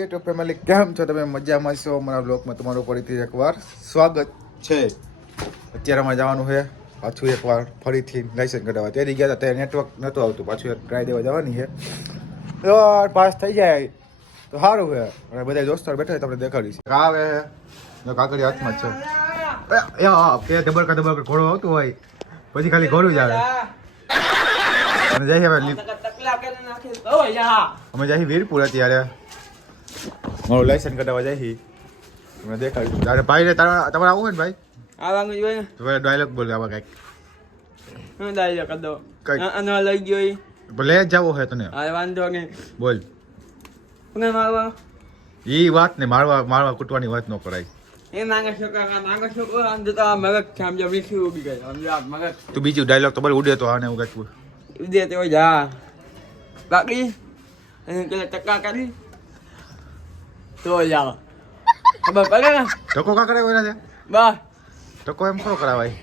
YouTube family કેમ છો તમે? મજામાં છો? મારા બ્લોગમાં તમારું ફરીથી એકવાર સ્વાગત છે. અત્યારે અમારે જવાનું છે પાછું એકવાર ફરીથી લાઇસન્સ કઢાવવા. તેની ગયા હતા ત્યારે નેટવર્ક નહોતું આવતું, પાછું એક ટ્રાય દેવા જવાની છે. તો પાસ થઈ જાય તો સારું છે. અને બધા દોસ્તાર બેઠા તમને દેખાડીશ. આવે કાકડી હાથમાં જ છે. ધબરકા ઘોડો આવતું હોય પછી ખાલી ઘોડું જ આવે. અને જઈએ અમે જઈએ વીરપુર અત્યારે મારું લાયસન્સ કઢાવવા જાય. તમને દેખાડીશું. તારે ભાઈ ને તમારે આવું હોય ને ભાઈ આવવાનું જોઈએ તો ભાઈ ડાયલોગ બોલે આવા કંઈક. હું ડાયલોગ કરી દો અને લઈ ગયો લે જ જવો છે તને. હા વાંધો નહીં બોલ. કોને મારવા ઈ વાત ને મારવા કૂટવાની વાત ન કરાય. એ નાના છોકરો આમ જતા મગજ સમજો વીખી ઉડી ગઈ સમજો મગજ. તું બીજું ડાયલોગ તો બોલ ઉડે તો આને એવું કંઈક ઉડે તો જા બાકી અને પેલા ટકા કરી તો જાઓ ખબર પડે ને. ટકો કા કરે કોઈના છે? બસ ટકો એમ ખરો કરાવાય.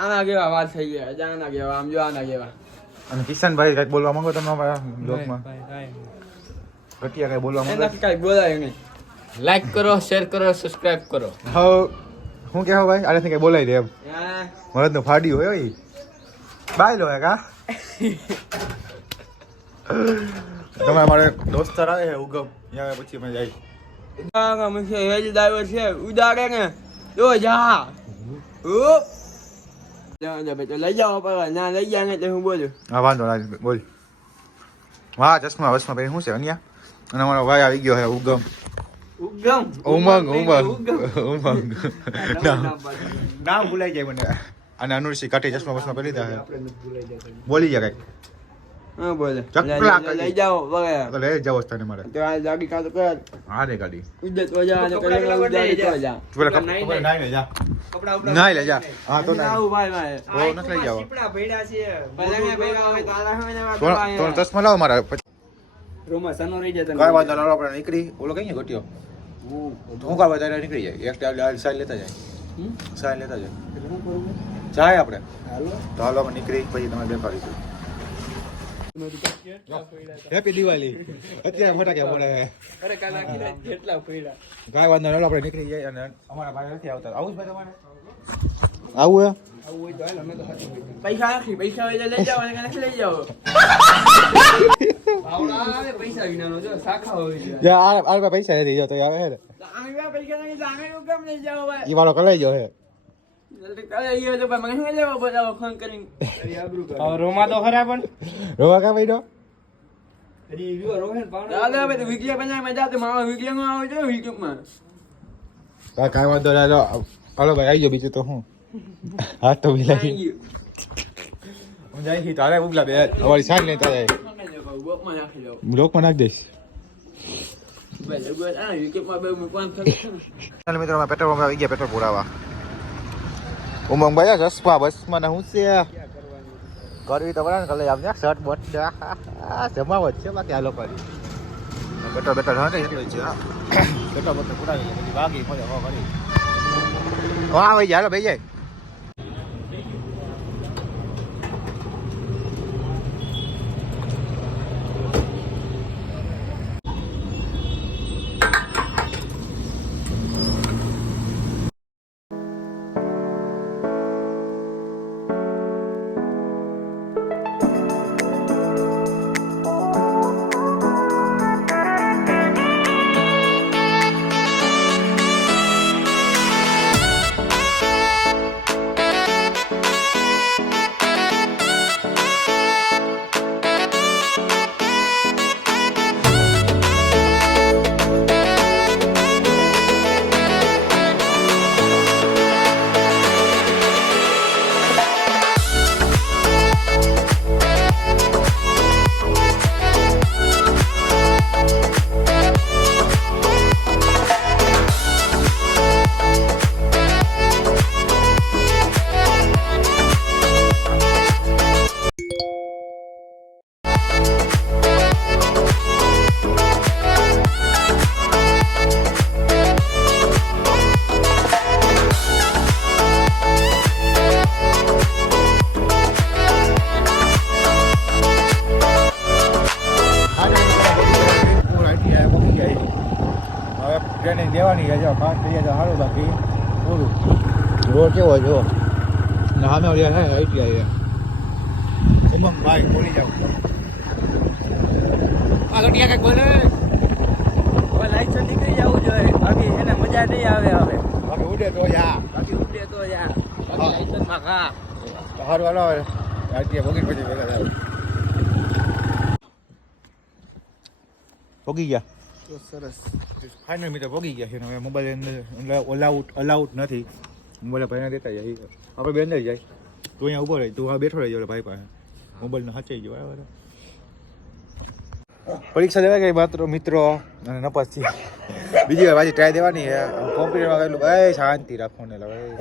આના કેવા વાત થઈ ગયા આના કેવા આમ જો આના કેવા. અને કિશનભાઈ કંઈક બોલવા માંગો તમે અમારા બ્લોગમાં? ઘટિયા કંઈ બોલવા માંગો? એનાથી કાંઈ બોલાય નહીં. લાઈક કરો, શેર કરો, સબસ્ક્રાઇબ કરો. હા શું કહેવા ભાઈ? આનાથી કંઈ બોલાય દે એમ. મરદનું ફાડ્યું હોય એ બાય લો કા. તમે અમારે દોસ્તાર આવે છે ઉગમ ત્યાં પછી અમે જાય. ઉદાડે ને તો જા લઈ જાઓ ના લઈ જાય ને હું બોલું. હા વાંધો ના બોલ. હા ચશ્મા વસમાં પહેરી શું છે અન્યા? અને અમારો ભાઈ આવી ગયો છે ઉગમ. ઉમંગ નામ ભૂલાઈ જાય મને. અને અનુરસિંહ કાઠી ચશ્મા વસમાં પહેરી દીધા છે. બોલી જાય કઈક. હા બોલે ચકલા લઈ જાઓ તો લઈ જાવ તને મારે. તો આ ગાડી કાતો કર. હા રે ગાડી ઉદ્દત વજા તો કરે ઉદાડી તો જા. તું પેલા કપડા નાઈ લે જા. નાઈ લે જા. હા તો નાઈ. આવું ભાઈ ભાઈ. ઓ નખ લઈ જાવ. સીપડા ભેડા છે. પલંગે ભેગા હોય તારા હોય ને તો ચશ્મા લાવો મારા. રોમા સનો રહી જાય તને. કાઈ વાંધો ના આપણે નીકળી. ઓલો કઈ ઘટ્યો. હું કાવા તારે નીકળી જાય. એક સાઈડ લેતા જાય. સાઈડ લેતા જાય. જાય આપણે. તો હાલો આપણે નીકળી પછી તમે દેખાડીશું. હેપી દિવાળી. અત્યારે ફટાક્યા પડે. અરે કાલ આખી રાત કેટલા ફેડા. કાઈ વાંધો ના આપણે નીકળી જાય. અને અમારા ભાઈ નથી આવતા. આવું જ ભાઈ તમારે? આવું હે? આવું હોય તો હાલ અમે તો સાચું પૈસા રાખી પૈસા હોય તો લઈ જાઓ અને નથી લઈ જાઓ. આવડા આવે પૈસા વિનાનો જો શાખા હોય છે. યાર આ પૈસા નથી જો તો આવે હે. આંગળા પૈસા નહીં તો આંગળું કેમ લઈ જાઓ ભાઈ? ઈ વાળો કલાઈ ગયો હે. જલ્દી કાલે ઈ તો ભાઈ મને લેવા બોલાવો ફોન કરીને. અરે આબરૂ કર. રોમા તો ખરા પણ રોવા કા ભાઈનો? Review Rohan powder. દાદા ભાઈ તો વિડિયો બનાવવા મજા આવતી મામા વિડિયો માં આવે છે YouTube માં. કાઈ વાંધો ના લો. હાલો ભાઈ આવી જાઓ બીજું તો હું. હા તો બિલાઈ. હું જાય હી તારે ઉગલા બે અમારી સાઈડ લેતા જાય. બોકમાં નાખી દો. બ્લોકમાં નાખ દઈશ. ભાઈ બસ આ YouTube માં બે મૂકવાનું થશે. ચાલ મિત્રો અમે પેટ્રોલ પંપ આવી ગયા પેટ્રોલ પુરાવા. ઉમંગ ભાઈ ચશ્મા બસમાં ને હું છે કરવી તો પડે ને કલે આવને શર્ટ બટ જમાવત છે બાકી આ લોકો પેટ્રોલ બેટ્રોલ હા એટલું છે. પેટ્રોલ બટ પુરાવી બધી વાગી મજા હો કરી. હા ભાઈ ચાલો ભાઈ જાય. ટ્રેનિંગ દેવાની છે જો પાસ થઈ જાય તો સારું બાકી પૂરું રોડ કેવો જો ને સામે ઓલી છે આઈટીઆઈ ઉમંગભાઈ બોલી જાવ આ ઘટિયા કંઈક બોલે હવે લાઇસન્સ નીકળી જવું જોઈએ બાકી એને મજા નહીં આવે હવે બાકી ઉડે તો યા બાકી ઉડે તો યા બાકી લાઇસન્સમાં ખા સારું હાલો હવે આઈટીઆઈ ભોગી પછી ભેગા થાય ભોગી ગયા તો સરસ ફાઇનલ મિત્રો ભોગી ગયા છે ને હવે મોબાઈલ અલાઉટ નથી મોબાઈલ ભાઈને દેતા જાય આપણે બેન જ જાય તું અહીંયા ઊભો રહી તું આ બેઠો રહી ભાઈ પાસે મોબાઈલને હચાઈ ગયો બરાબર પરીક્ષા લેવા ગઈ મિત્રો અને નપાસથી બીજી વાર પાછી ટ્રાય દેવાની છે કોમ્પ્યુટરમાં કહેલું ભાઈ શાંતિ રાખો ને ભાઈ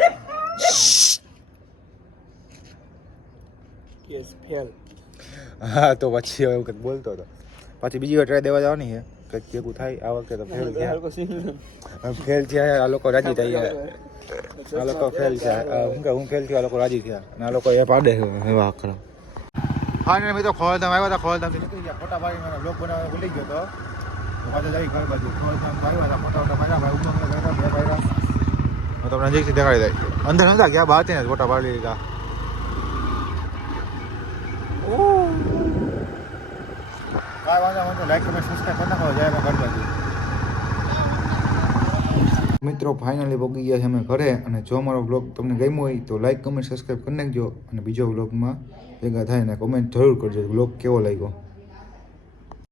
કેસ ફેલ હા તો પછી હવે એવું કંઈક બોલતો હતો પાછી બીજી વાર ટ્રાય દેવા જવાની છે કંઈક ભેગું થાય આ વખતે તો ફેલ થયા ફેલ થયા આ લોકો રાજી થઈ ગયા આ લોકો ફેલ છે હું ફેલ થયો આ લોકો રાજી થયા અને આ લોકો એ પાડે છે એવા આખરા ફાઇનલ મિત્રો ખોલધામ આવ્યા હતા ખોલધામથી નીકળી ગયા ફોટા પાડીને મને બ્લોગ બનાવવા ભૂલી ગયો તો પાછા જઈ ઘર બાજુ ખોલધામ આવ્યા હતા ફોટા પાડ્યા ભાઈ ઉમંગ ગયા બે પાડ્યા હું તમને નજીકથી દેખાડી દઈ અંદર નતા ગયા બહારથી જ ફોટા પાડી લીધા કાંઈ વાંધો લાઈક કમેન્ટ સબસ્ક્રાઈબ કરી નાખો જાય ઘર બાજુ મિત્રો ફાઇનલી પહોંચી ગયા છે અમે ઘરે અને જો અમારો બ્લોગ તમને ગમ્યો હોય તો લાઈક કમેન્ટ સબસ્ક્રાઈબ કરી નાખજો અને બીજો બ્લોગમાં ભેગા થાય ને કોમેન્ટ જરૂર કરજો બ્લોગ કેવો લાગ્યો